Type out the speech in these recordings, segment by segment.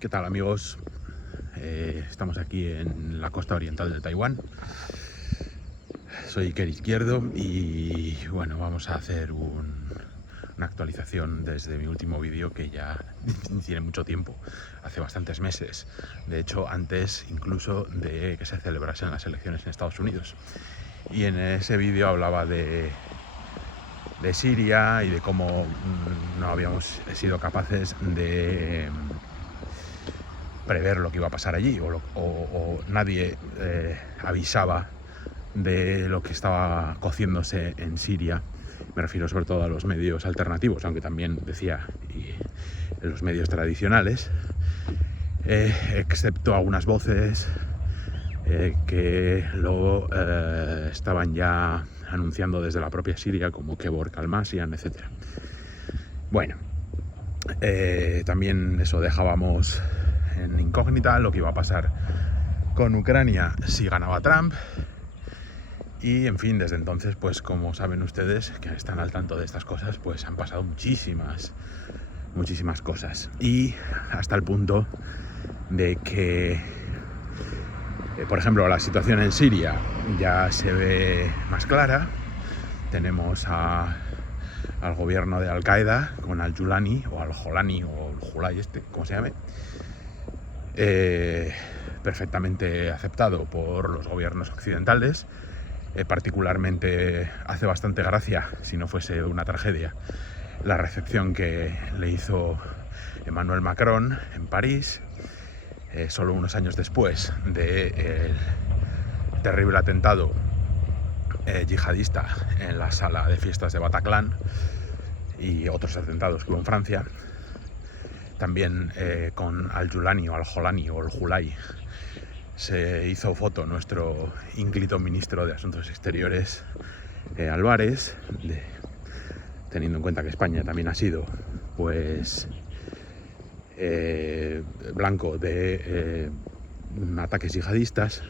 ¿Qué tal, amigos? Estamos aquí en la costa oriental de Taiwán. Soy Iker Izquierdo y bueno, vamos a hacer una actualización desde mi último vídeo, que ya tiene mucho tiempo, hace bastantes meses. De hecho, antes incluso de que se celebrasen las elecciones en Estados Unidos. Y en ese vídeo hablaba de Siria y de cómo no habíamos sido capaces de prever lo que iba a pasar allí, o nadie avisaba de lo que estaba cociéndose en Siria. Me refiero sobre todo a los medios alternativos, aunque también decía en los medios tradicionales, excepto algunas voces que lo estaban ya anunciando desde la propia Siria, como Kebor Kalmasian, etc. Bueno, también eso dejábamos en incógnita lo que iba a pasar con Ucrania si ganaba Trump. Y en fin, desde entonces, pues como saben ustedes que están al tanto de estas cosas, pues han pasado muchísimas cosas. Y hasta el punto de que, por ejemplo, la situación en Siria ya se ve más clara. Tenemos al gobierno de Al-Qaeda con Al-Julani, o Al-Jolani, o el Julay como se llame, perfectamente aceptado por los gobiernos occidentales. Particularmente hace bastante gracia, si no fuese una tragedia, la recepción que le hizo Emmanuel Macron en París, solo unos años después del terrible atentado yihadista en la sala de fiestas de Bataclan y otros atentados que hubo en Francia. También con Al-Julani o Al-Jolani o el Julay se hizo foto nuestro ínclito ministro de Asuntos Exteriores, Álvarez, teniendo en cuenta que España también ha sido pues blanco de ataques yihadistas,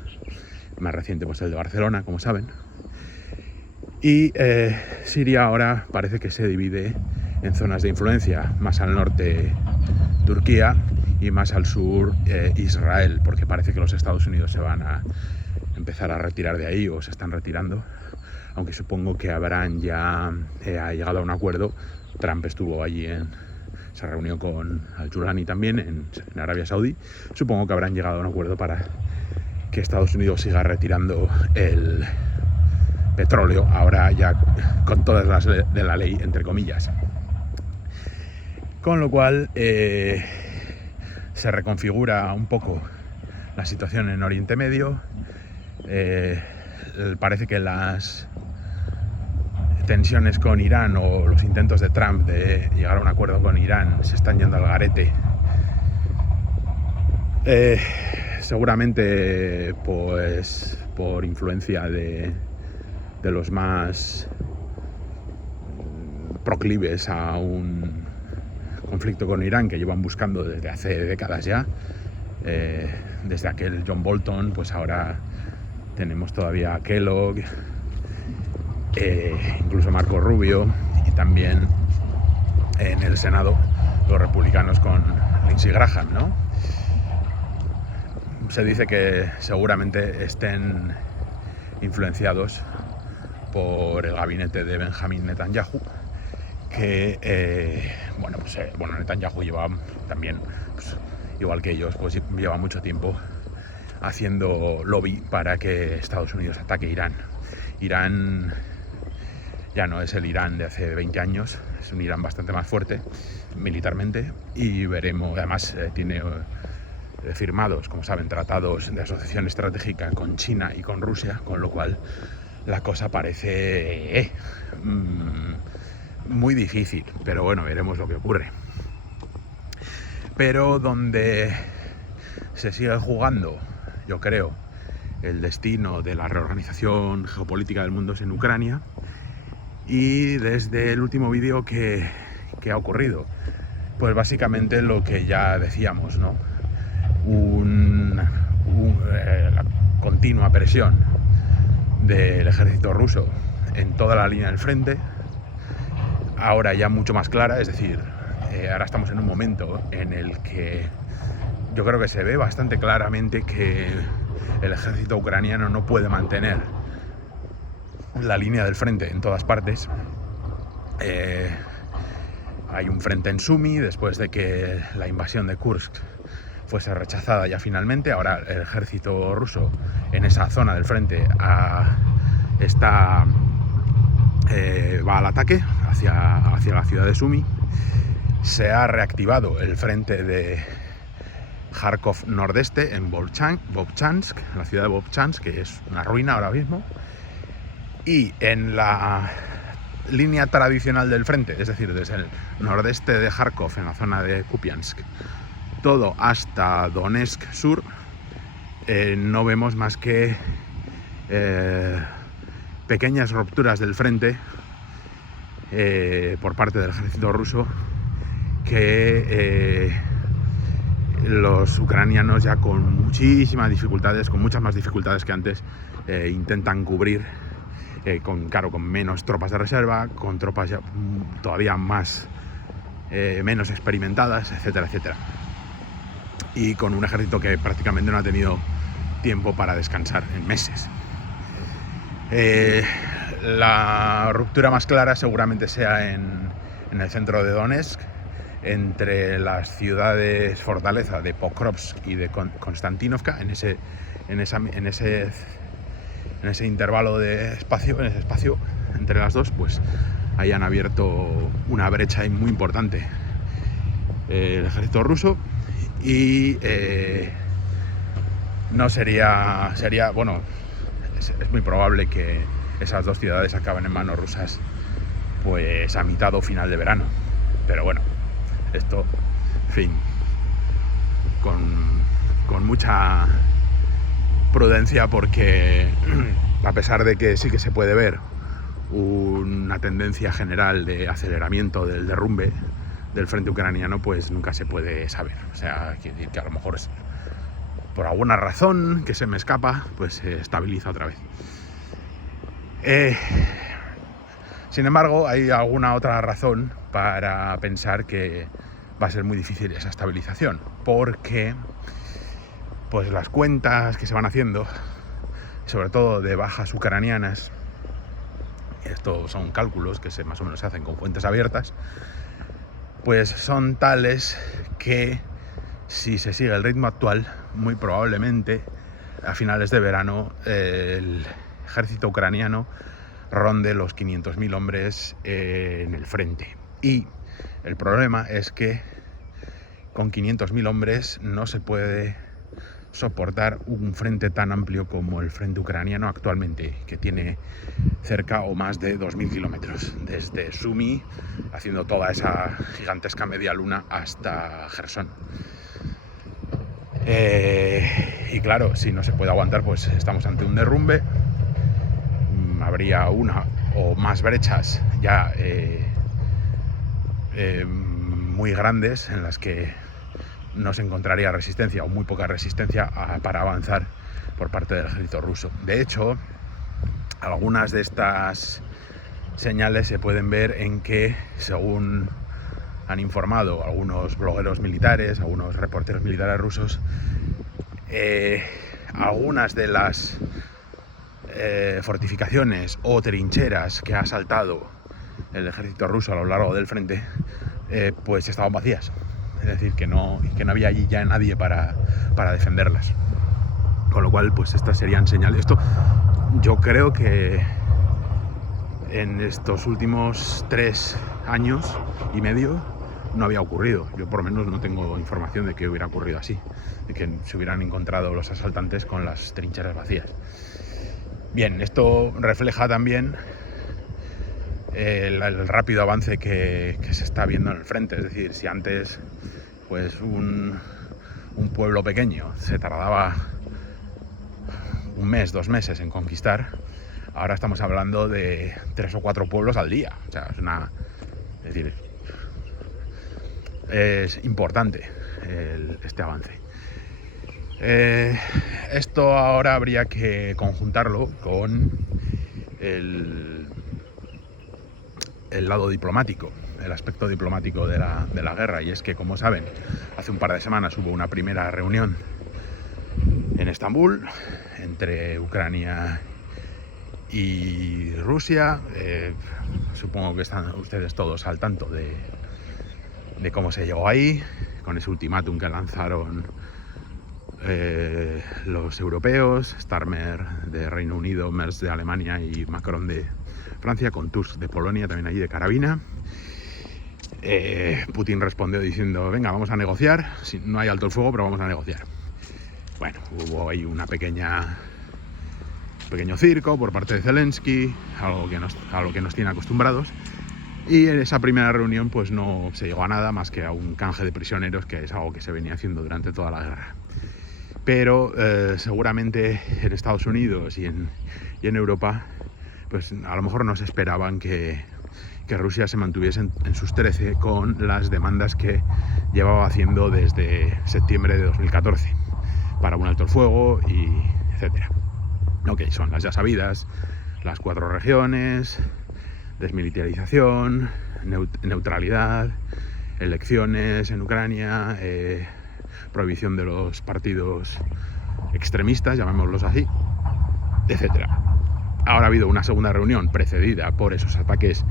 más reciente pues el de Barcelona, como saben. Y Siria ahora parece que se divide en zonas de influencia: más al norte Turquía y más al sur Israel, porque parece que los Estados Unidos se van a empezar a retirar de ahí, o se están retirando, aunque supongo que habrán ya ha llegado a un acuerdo. Trump estuvo allí, se reunió con Al-Julani también en Arabia Saudí. Supongo que habrán llegado a un acuerdo para que Estados Unidos siga retirando el petróleo, ahora ya con todas las de la ley, entre comillas. Con lo cual se reconfigura un poco la situación en Oriente Medio. Parece que las tensiones con Irán, o los intentos de Trump de llegar a un acuerdo con Irán, se están yendo al garete. Seguramente pues por influencia de los más proclives a un conflicto con Irán, que llevan buscando desde hace décadas ya, desde aquel John Bolton. Pues ahora tenemos todavía a Kellogg, incluso Marco Rubio, y también en el Senado los republicanos con Lindsey Graham, ¿no? Se dice que seguramente estén influenciados por el gabinete de Benjamin Netanyahu, que Netanyahu lleva también, pues, igual que ellos, pues lleva mucho tiempo haciendo lobby para que Estados Unidos ataque Irán. Irán ya no es el Irán de hace 20 años, es un Irán bastante más fuerte militarmente, y veremos, además tiene firmados, como saben, tratados de asociación estratégica con China y con Rusia, con lo cual la cosa parece muy difícil, pero bueno, veremos lo que ocurre. Pero donde se sigue jugando, yo creo, el destino de la reorganización geopolítica del mundo es en Ucrania. Y desde el último vídeo que ha ocurrido, pues básicamente lo que ya decíamos, ¿no? La continua presión del ejército ruso en toda la línea del frente, ahora ya mucho más clara. Es decir, ahora estamos en un momento en el que yo creo que se ve bastante claramente que el ejército ucraniano no puede mantener la línea del frente en todas partes. Hay un frente en Sumy después de que la invasión de Kursk fuese rechazada ya finalmente. Ahora el ejército ruso en esa zona del frente va al ataque hacia la ciudad de Sumy. Se ha reactivado el frente de Kharkov nordeste en Vovchansk, la ciudad de Vovchansk, que es una ruina ahora mismo. Y en la línea tradicional del frente, es decir, desde el nordeste de Kharkov, en la zona de Kupiansk, todo hasta Donetsk sur, no vemos más que pequeñas rupturas del frente por parte del ejército ruso que los ucranianos, ya con muchísimas dificultades, con muchas más dificultades que antes, intentan cubrir con menos tropas de reserva, con tropas ya todavía menos experimentadas, etcétera, etcétera. Y con un ejército que prácticamente no ha tenido tiempo para descansar en meses. La ruptura más clara seguramente sea en el centro de Donetsk, entre las ciudades fortaleza de Pokrovsk y de Konstantinovka, en ese intervalo de espacio, entre las dos, pues hayan abierto una brecha muy importante el ejército ruso. Y no sería bueno, es muy probable que esas dos ciudades acaben en manos rusas pues a mitad o final de verano. Pero bueno, esto, en fin, con mucha prudencia, porque a pesar de que sí que se puede ver una tendencia general de aceleramiento del derrumbe del frente ucraniano, pues nunca se puede saber. O sea, quiere decir que a lo mejor por alguna razón que se me escapa, pues se estabiliza otra vez. Sin embargo, hay alguna otra razón para pensar que va a ser muy difícil esa estabilización, porque pues las cuentas que se van haciendo, sobre todo de bajas ucranianas, estos son cálculos que más o menos se hacen con fuentes abiertas, pues son tales que, si se sigue el ritmo actual, muy probablemente a finales de verano el ejército ucraniano ronde los 500.000 hombres en el frente. Y el problema es que con 500.000 hombres no se puede soportar un frente tan amplio como el frente ucraniano actualmente, que tiene cerca o más de 2.000 kilómetros, desde Sumy, haciendo toda esa gigantesca media luna, hasta Jersón. Y claro, si no se puede aguantar, pues estamos ante un derrumbe. Habría una o más brechas ya muy grandes, en las que no se encontraría resistencia o muy poca resistencia para avanzar por parte del ejército ruso. De hecho, algunas de estas señales se pueden ver en que, según han informado algunos blogueros militares, algunos reporteros militares rusos, algunas de las fortificaciones o trincheras que ha asaltado el ejército ruso a lo largo del frente, pues estaban vacías. Es decir, que no había allí ya nadie para defenderlas. Con lo cual, pues estas serían señales. Esto, yo creo que en estos últimos 3 años y medio no había ocurrido. Yo por lo menos no tengo información de que hubiera ocurrido así, de que se hubieran encontrado los asaltantes con las trincheras vacías. Bien, esto refleja también el rápido avance que se está viendo en el frente. Es decir, si antes pues un pueblo pequeño se tardaba 1 mes, 2 meses en conquistar, ahora estamos hablando de 3 o 4 pueblos al día. O sea, es importante este avance. Esto ahora habría que conjuntarlo con el lado diplomático. el aspecto diplomático de la guerra, y es que, como saben, hace un par de semanas hubo una primera reunión en Estambul entre Ucrania y Rusia. Supongo que están ustedes todos al tanto de cómo se llegó ahí, con ese ultimátum que lanzaron los europeos, Starmer de Reino Unido, Merz de Alemania y Macron de Francia, con Tusk de Polonia también allí de carabina. Putin respondió diciendo: venga, vamos a negociar, no hay alto el fuego, pero vamos a negociar. Bueno, hubo ahí un pequeño circo por parte de Zelensky, a lo que nos tiene acostumbrados, y en esa primera reunión pues no se llegó a nada más que a un canje de prisioneros, que es algo que se venía haciendo durante toda la guerra. Pero seguramente en Estados Unidos y en Europa, pues a lo mejor no se esperaban que Rusia se mantuviese en sus 13 con las demandas que llevaba haciendo desde septiembre de 2014 para un alto el fuego y etcétera. Ok, son las ya sabidas, las 4 regiones, desmilitarización, neutralidad, elecciones en Ucrania, prohibición de los partidos extremistas, llamémoslos así, etcétera. Ahora ha habido una segunda reunión precedida por esos ataques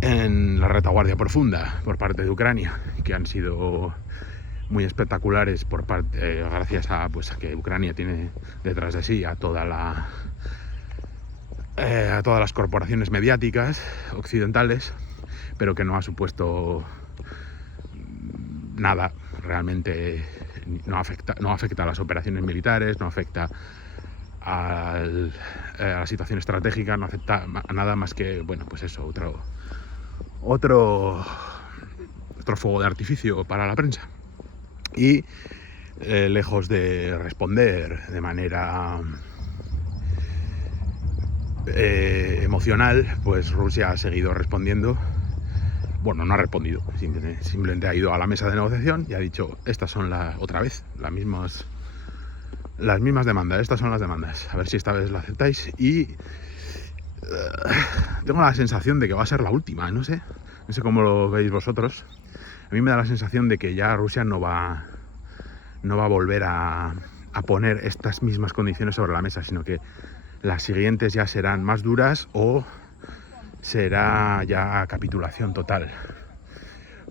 en la retaguardia profunda por parte de Ucrania, que han sido muy espectaculares gracias a que Ucrania tiene detrás de sí a todas las corporaciones mediáticas occidentales, pero que no ha supuesto nada realmente. No afecta a las operaciones militares, no afecta a la situación estratégica, no afecta a nada más que, bueno, pues eso, otro fuego de artificio para la prensa. Y lejos de responder de manera emocional, pues Rusia ha seguido respondiendo. Bueno, no ha respondido, simplemente ha ido a la mesa de negociación y ha dicho: estas son otra vez las mismas demandas, estas son las demandas, a ver si esta vez la aceptáis. Y tengo la sensación de que va a ser la última, no sé cómo lo veis vosotros. A mí me da la sensación de que ya Rusia no va a volver a poner estas mismas condiciones sobre la mesa, sino que las siguientes ya serán más duras o será ya capitulación total,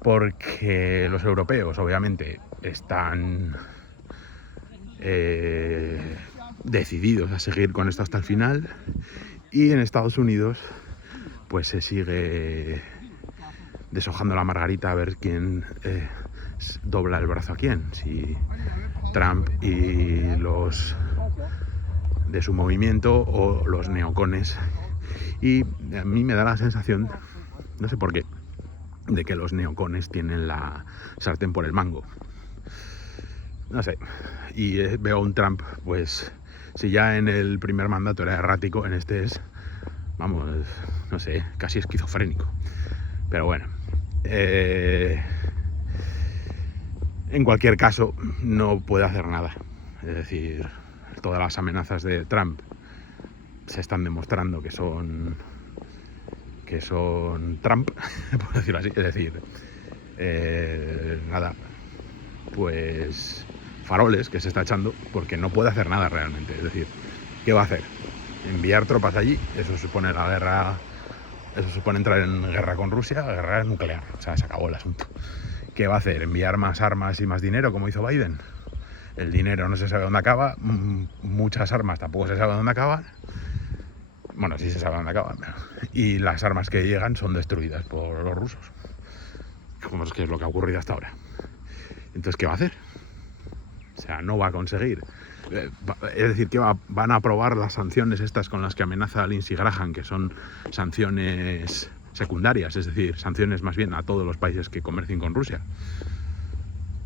porque los europeos obviamente están decididos a seguir con esto hasta el final, y en Estados Unidos pues se sigue deshojando la margarita a ver quién dobla el brazo a quién, si Trump y los de su movimiento o los neocones. Y a mí me da la sensación, no sé por qué, de que los neocones tienen la sartén por el mango. No sé. Y veo a un Trump, pues, si ya en el primer mandato era errático, en este es, vamos, no sé, casi esquizofrénico. Pero bueno. En cualquier caso, no puede hacer nada. Es decir, todas las amenazas de Trump se están demostrando que son Trump, por decirlo así. Es decir, nada, pues faroles que se está echando, porque no puede hacer nada realmente. Es decir, ¿qué va a hacer? ¿Enviar tropas allí? Eso supone la guerra, eso supone entrar en guerra con Rusia, guerra nuclear. O sea, se acabó el asunto. ¿Qué va a hacer? ¿Enviar más armas y más dinero como hizo Biden? El dinero no se sabe dónde acaba, muchas armas tampoco se sabe dónde acaban. Bueno, sí se sabe dónde acaban, y las armas que llegan son destruidas por los rusos, como es que es lo que ha ocurrido hasta ahora. Entonces, ¿qué va a hacer? O sea, no va a conseguir. Es decir, que van a aprobar las sanciones estas con las que amenaza Lindsey Graham, que son sanciones secundarias, es decir, sanciones más bien a todos los países que comercien con Rusia.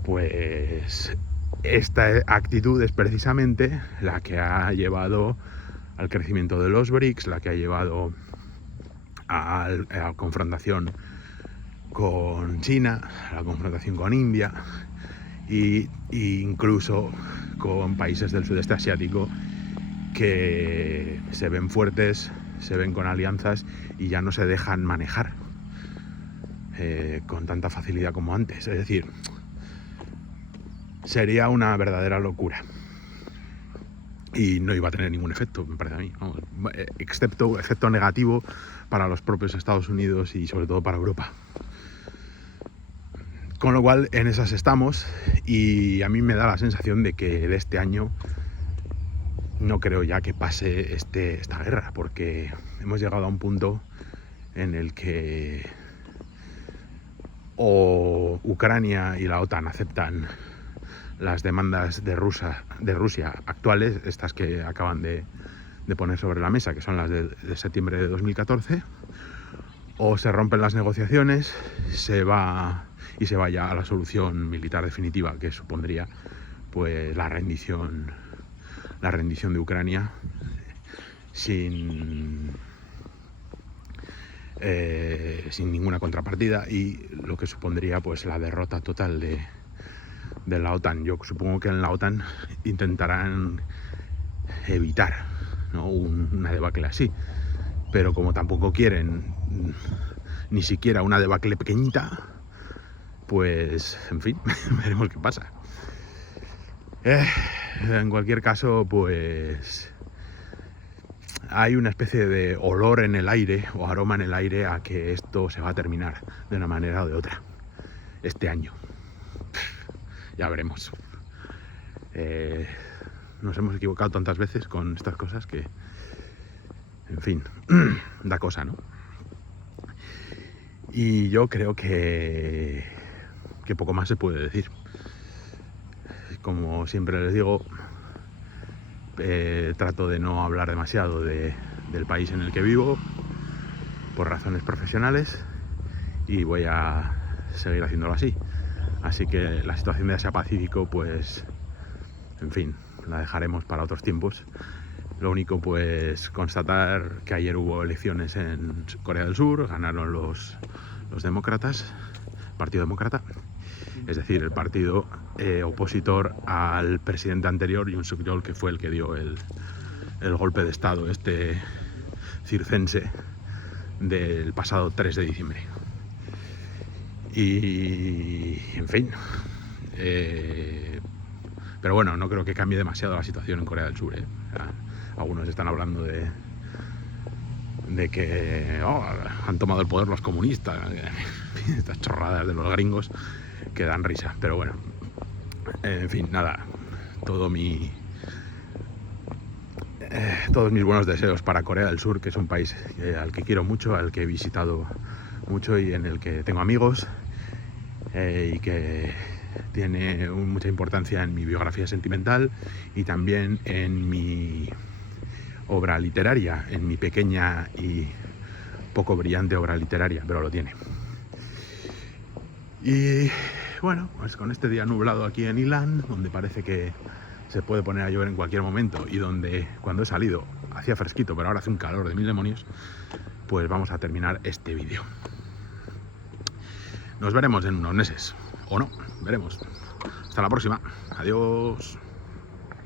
Pues esta actitud es precisamente la que ha llevado al crecimiento de los BRICS, la que ha llevado a la confrontación con China, a la confrontación con India e incluso con países del sudeste asiático que se ven fuertes, se ven con alianzas y ya no se dejan manejar. con tanta facilidad como antes. Es decir, sería una verdadera locura. Y no iba a tener ningún efecto, me parece a mí, ¿no? Excepto efecto negativo para los propios Estados Unidos y sobre todo para Europa. Con lo cual, en esas estamos, y a mí me da la sensación de que de este año no creo ya que pase esta guerra, porque hemos llegado a un punto en el que o Ucrania y la OTAN aceptan las demandas de Rusia actuales, estas que acaban de poner sobre la mesa, que son las de septiembre de 2014, o se rompen las negociaciones, se vaya a la solución militar definitiva, que supondría pues la rendición de Ucrania sin ninguna contrapartida, y lo que supondría pues la derrota total de la OTAN. Yo supongo que en la OTAN intentarán evitar, ¿no?, una debacle así, pero como tampoco quieren ni siquiera una debacle pequeñita, pues en fin, veremos qué pasa. En cualquier caso, pues hay una especie de olor en el aire o aroma en el aire a que esto se va a terminar de una manera o de otra este año. Ya veremos. Nos hemos equivocado tantas veces con estas cosas que, en fin, da cosa, ¿no? Y yo creo que poco más se puede decir. Como siempre les digo, trato de no hablar demasiado del país en el que vivo por razones profesionales, y voy a seguir haciéndolo así. Así que la situación de Asia-Pacífico, pues, en fin, la dejaremos para otros tiempos. Lo único, pues, constatar que ayer hubo elecciones en Corea del Sur, ganaron los demócratas, Partido Demócrata, es decir, el partido opositor al presidente anterior, Yoon Suk-yeol, que fue el que dio el golpe de estado circense del pasado 3 de diciembre. Y, en fin, pero bueno, no creo que cambie demasiado la situación en Corea del Sur, ¿eh? O sea, algunos están hablando de que han tomado el poder los comunistas, estas chorradas de los gringos que dan risa, pero bueno, en fin, nada, todos mis buenos deseos para Corea del Sur, que es un país al que quiero mucho, al que he visitado mucho y en el que tengo amigos, y que tiene mucha importancia en mi biografía sentimental y también en mi obra literaria, en mi pequeña y poco brillante obra literaria, pero lo tiene. Y bueno, pues con este día nublado aquí en Ilan, donde parece que se puede poner a llover en cualquier momento, y donde cuando he salido hacía fresquito, pero ahora hace un calor de mil demonios, pues vamos a terminar este vídeo. Nos veremos en unos meses, o no, veremos. Hasta la próxima. Adiós.